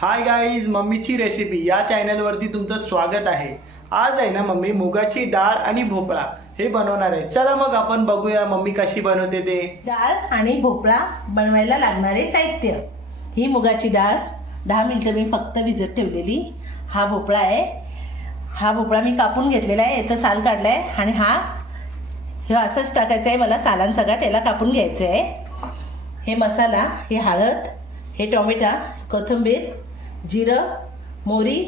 Hi guys मम्मीची recipe या चॅनलवरती तुमचं स्वागत आहे. आज आहे ना मम्मी मुगाची डाळ आणि भोपळा हे बनवणार आहे. चला मग आपण बघूया मम्मी कशी बनवते ते. डाळ आणि भोपळा बनवायला लागणारे साहित्य. ही मुगाची डाळ दहा मिनटं मी फक्त भिजत ठेवलेली. हा भोपळा आहे. हा भोपळा मी कापून घेतलेला आहे. याचा साल काढला आहे आणि हा हे असंच टाकायचं आहे मला सालांसकट याला कापून घ्यायचं आहे हे मसाला हे हळद हे टोमॅटा कोथिंबीर जिरं मोहरी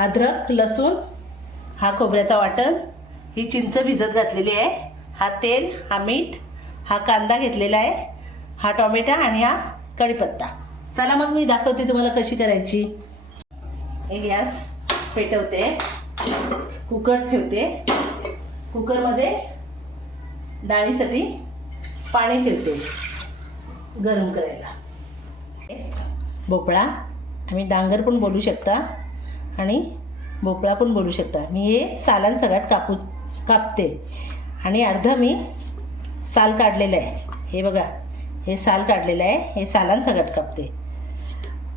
अद्रक लसूण हा खोबऱ्याचा वाटण. ही चिंच भिजत घातलेली आहे. हा तेल हा मीठ हा कांदा घेतलेला आहे. हा टॉमॅटो आणि हा कढीपत्ता. चला मग मी दाखवते तुम्हाला कशी करायची. हे गॅस पेटवते. कुकर ठेवते. कुकरमध्ये डाळीसाठी पाणी ठेवते. गरम करायला. भोपळा. आम्ही डांगर पण बोलू शकता आणि भोपळा पण बोलू शकता. मी हे सालान सगळ्यात कापू कापते. आणि अर्धा मी साल काढलेलं आहे. हे बघा हे साल काढलेलं आहे. हे सालान सगळ्यात कापते.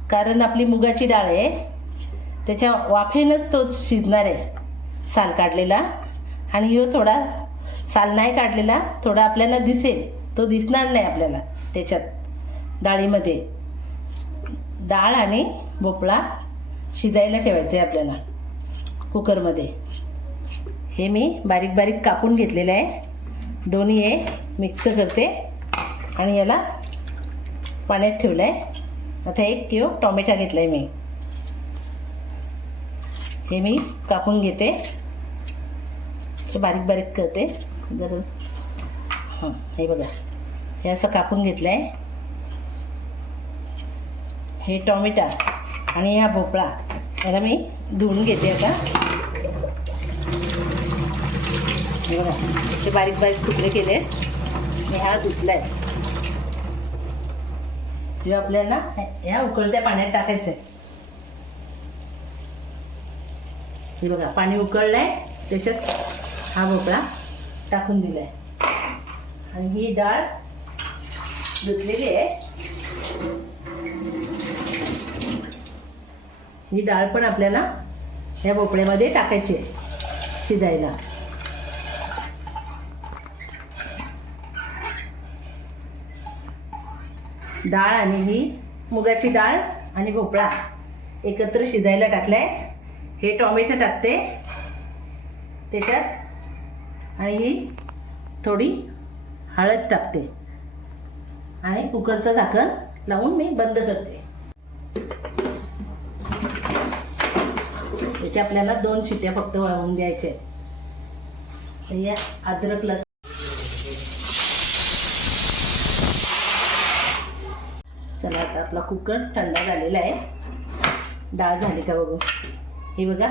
कारण आपली मुगाची डाळ आहे. त्याच्या वाफेनंच तो शिजणार आहे साल काढलेला. आणि ह्यो थोडा साल नाही काढलेला थोडा आपल्याला दिसेल. तो दिसणार नाही आपल्याला त्याच्यात डाळीमध्ये. डाळ आणि भोपळा शिजायला ठेवायचं आहे आपल्याला कुकरमध्ये. हे मी बारीक बारीक कापून घेतलेलं आहे. दोन्ही हे मिक्स करते. आणि याला पाण्यात ठेवलं आहे आता एक किलो टॉमॅटा घेतला आहे मी. हे मी कापून घेते. बारीक बारीक करते. जर हां हे बघा. हे असं कापून घेतलं आहे हे टॉमेटा आणि हा भोपळा याला मी धुवून घेते आता. हे बघा असे बारीक बारीक तुकडे केले. आणि हा धुतला आहे हे आपल्याला ह्या उकळत्या पाण्यात टाकायचं आहे हे बघा पाणी उकळलं आहे त्याच्यात हा भोपळा टाकून दिला आहे आणि ही डाळ धुतलेली आहे. ही डाळ पण आपल्याला या भोपळ्यामध्ये टाकायची आहे शिजायला. डाळ आणि ही मुगाची डाळ आणि भोपळा एकत्र शिजायला टाकलाय. हे टॉमॅटो टाकते. त्याच्यात आणि ही थोडी हळद टाकते. आणि कुकरचं झाकण लावून मी बंद करते. त्याच्या आपल्याला दोन शिट्या फक्त वाळवून द्यायच्या आहेत. या अद्रक लस चला आता आपला कुकर थंड झालेला आहे. डाळ झाली का बघू? हे बघा.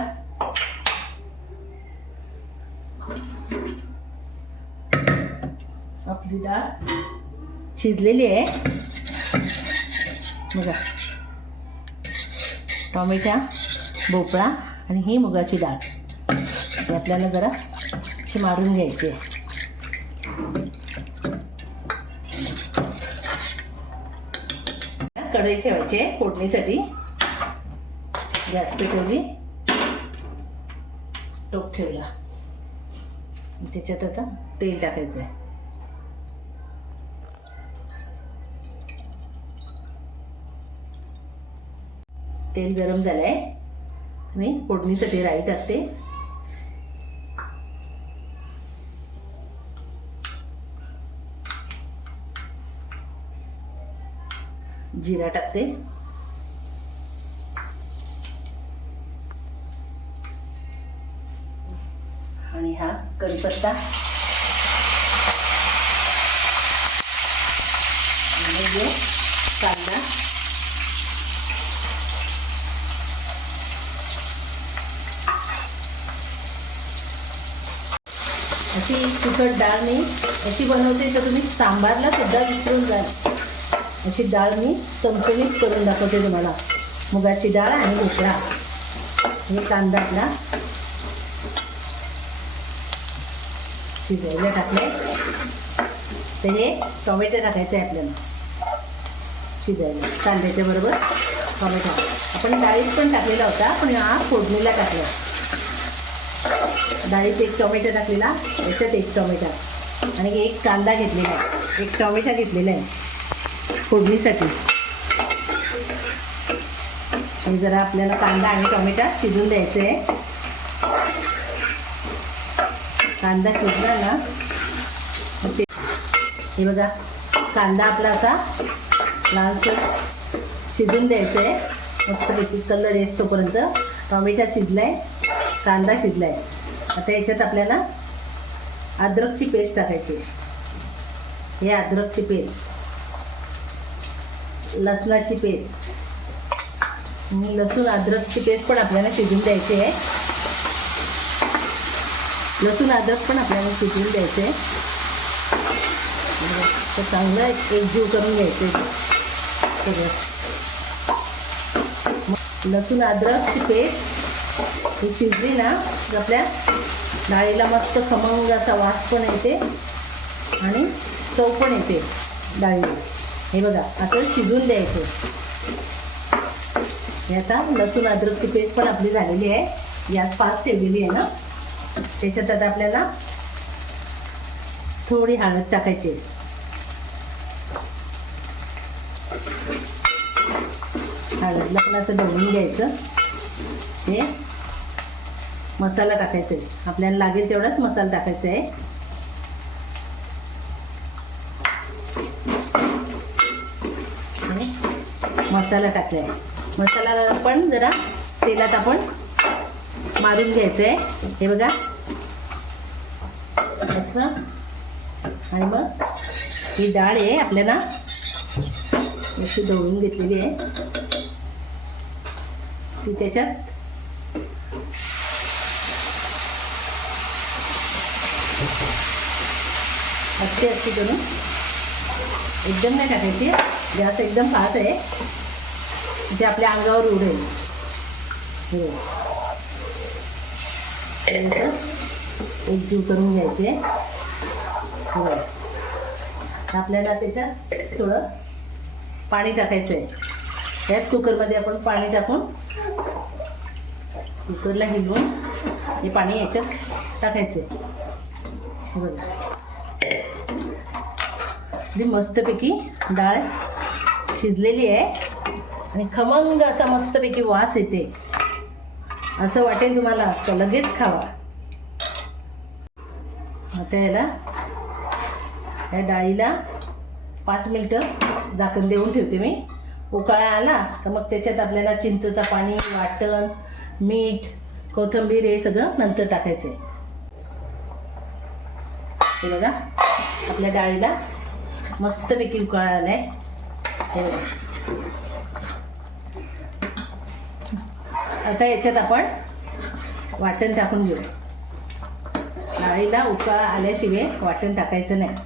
आपली डाळ शिजलेली आहे. बघा. टॉमॅटा भोपळा. आणि ही मुगाची डाळ. ही आपल्याला जरा अशी मारून घ्यायची आहे. कढई ठेवायची आहे फोडणीसाठी. गॅस पेटवली टोप ठेवला. त्याच्यात आता तेल टाकायचं आहे. तेल गरम झालं आहे मी फोडणीसाठी राई टाकते. जिरा टाकते. आणि हा कढीपत्ता. आणि कांदा. अशी तिखट डाळ मी अशी बनवते तर तुम्ही सांबारला सुद्धा विसरून जाल. अशी डाळ मी चमचमीत करून दाखवते तुम्हाला. मुगाची डाळ आणि भोपळा हे कांदा शिजायला टाकले तर हे टोमॅटो टाकायचं आहे आपल्याला. शिजायला कांद्याच्या बरोबर टोमॅटो. आपण डाळीत पण टाकलेला होता पण हा फोडणीला टाकला. डाळीत एक टोमॅटो टाकलेला याच्यात एक टोमॅटो. आणि एक कांदा घेतलेला आहे. एक टोमॅटो घेतलेला आहे. फोडणीसाठी. आणि जरा आपल्याला कांदा आणि टोमॅटो शिजून द्यायचं आहे. कांदा शिजला ना मग ते हे बघा कांदा आपला असा लालसर शिजून द्यायचं आहे. मस्त कलर येस तोपर्यंत टोमॅटो शिजलाय कांदा शिजलाय. आता याच्यात आपल्याला अद्रकची पेस्ट टाकायची. हे अद्रकची पेस्ट लसणाची पेस्ट आणि लसूण अद्रकची पेस्ट पण आपल्याला शिजून द्यायची आहे. लसूण अद्रक पण आपल्याला शिजवून द्यायचं आहे. तर चांगलं एक एकजीव करून घ्यायचं सगळं. लसूण अद्रकची पेस्ट ही शिजली ना तर आपल्या डाळीला मस्त खमंग असा वास पण येते आणि चव पण येते डाळीला. हे बघा असं शिजून द्यायचं. हे आता लसूण अद्रकची पेस्ट पण आपली झालेली आहे. गॅस पाच ठेवलेली आहे ना. त्याच्यात आता आपल्याला थोडी हळद टाकायची आहे. हळदला पण असं ढवळून घ्यायचं. हे मसाला टाकायचा आहे आपल्याला लागेल तेवढाच मसाला टाकायचा आहे आणि मसाला टाकला आहे मसाला पण जरा तेलात आपण मारून घ्यायचं आहे हे बघा. असं. आणि मग ही डाळ आहे आपल्याला. अशी ढवळून घेतलेली आहे. ती त्याच्यात अशी अशी करून. एकदम नाही टाकायची. गॅस एकदम फास्ट आहे. ते आपल्या अंगावर उडेल हो. एकजीव करून घ्यायचे. हो. आपल्याला त्याच्यात थोडं पाणी टाकायचं आहे त्याच कुकरमध्ये आपण पाणी टाकून कुकरला हिलवून हे पाणी याच्यात टाकायचं आहे बघा. आपली मस्तपैकी डाळ शिजलेली आहे. आणि खमंग असा मस्तपैकी वास येते. असं वाटेल तुम्हाला तर लगेच खावा. आता याला या डाळीला पाच मिनटं झाकण देऊन ठेवते मी. उकाळा आला तर मग त्याच्यात आपल्याला चिंचचं पाणी वाटण मीठ कोथिंबीर हे सगळं नंतर टाकायचं आहे बघा आपल्या डाळीला मस्तपैकी उकळायला आलाय. आता याच्यात आपण वाटण टाकून घेऊ. डाळीला उकाळा आल्याशिवाय वाटण टाकायचं नाही.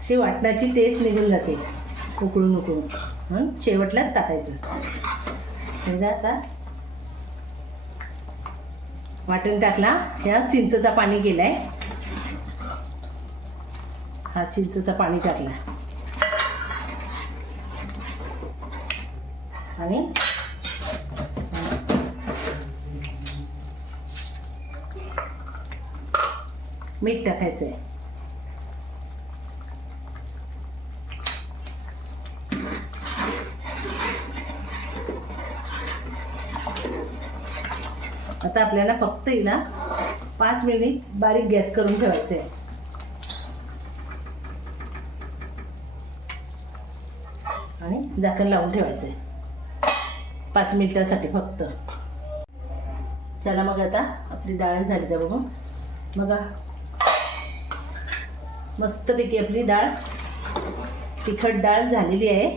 अशी वाटणाची टेस्ट निघून जाते. उकळून उकळून. म्हणून शेवटलाच टाकायचं. म्हणजे आता वाटण टाकला. ह्या चिंचचा पाणी गेलाय. हा चिंचचं पाणी टाकला. आणि? मीठ टाकायचं आहे आता आपल्याला फक्त हिला पाच मिनिट बारीक गॅस करून ठेवायचं आहे आणि झाकण लावून ठेवायचं आहे पाच मिनिटासाठी फक्त. चला मग आता आपली डाळ झाली का बघू? बघा मस्तपैकी आपली डाळ तिखट डाळ झालेली आहे.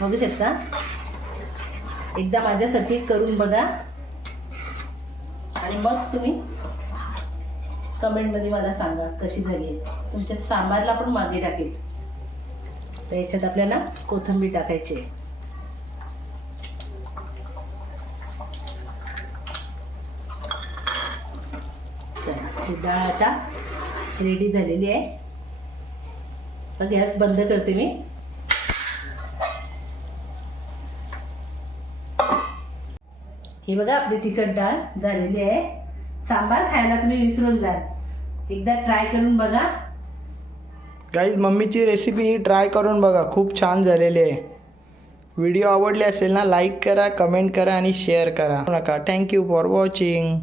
बघू शकता. एकदा माझ्यासाठी करून बघा. आणि मग तुम्ही कमेंटमध्ये मला सांगा कशी झाली आहे. तुमच्या सांबारला पण मागे टाकेल. तर याच्यात आपल्याला कोथिंबीर टाकायची आहे. डाळ आता रेडी झालेली आहे. गॅस बंद करते मी. हे बघा आपली तिखट डाळ झालेली आहे. सांबार खायला तुम्ही विसरून जाल. एकदा ट्राय करून बघा. गाईज मम्मीची रेसिपी ही ट्राय करून बघा. खूप छान झालेली आहे. व्हिडिओ आवडले असेल ना लाईक करा कमेंट करा आणि शेअर करा. नका. Thank you for watching